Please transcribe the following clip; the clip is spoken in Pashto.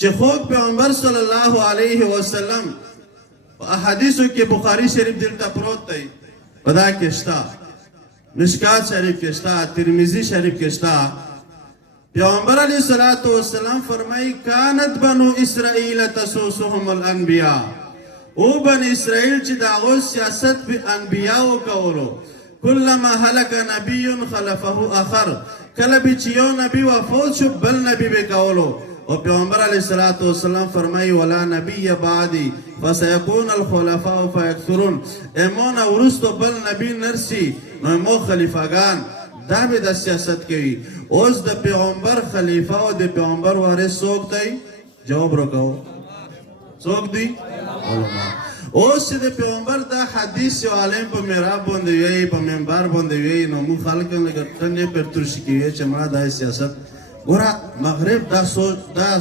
چې خو پیغمبر صلی الله علیه وسلم احادیثو کې بخاری شریف دلته پروت دی پدا کې شتا مشکات شریف کې شتا ترمذی شریف کې شتا پیغمبر علیه الصلاۃ والسلام فرمایي کانت بنو اسرائیل تسوسهم الانبیاء او بن اسرائیل چې داغو سیاست په انبیاءو کولو کلما هلك نبی خلفه اخر کله به چې یو نبی وفات شو بل نبی به کولو او پیغمبر علیه الصلاۃ والسلام فرمایي ولا نبی بعدی فسيكون الخلفاء فيكثرون امون ورستو بل نبی نرسی نو مو خلیفګان دا به د سیاست کوي اوس د پیغمبر خلیفہ او د پیغمبر وارث څوک دی جواب وکاو څوک دی علماء اوس د پیغمبر دا حدیث او عالم په محراب باندې وی په منبر باندې وی نو مو خلک نه ګټنې پر ترشي کوي چې ما د سیاست ګوره مغرب دا سوچ دا